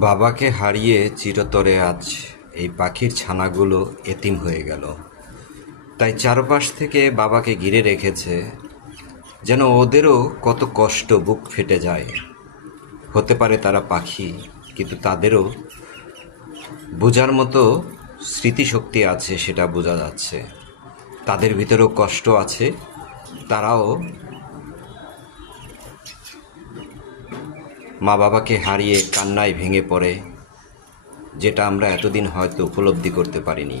বাবাকে হারিয়ে চিরতরে আজ এই পাখির ছানাগুলো এতিম হয়ে গেল। তাই চারপাশ থেকে বাবাকে ঘিরে রেখেছে, যেন ওদেরও কত কষ্ট বুক ফেটে যায়। হতে পারে তারা পাখি, কিন্তু তাদেরও বোঝার মতো স্মৃতিশক্তি আছে, সেটা বোঝা যাচ্ছে। তাদের ভিতরেও কষ্ট আছে, তারাও মা বাবাকে হারিয়ে কান্নায় ভেঙে পড়ে, যেটা আমরা এতদিন হয়তো উপলব্ধি করতে পারিনি।